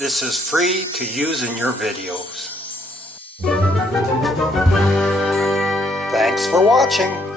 This is free to use in your videos. Thanks for watching.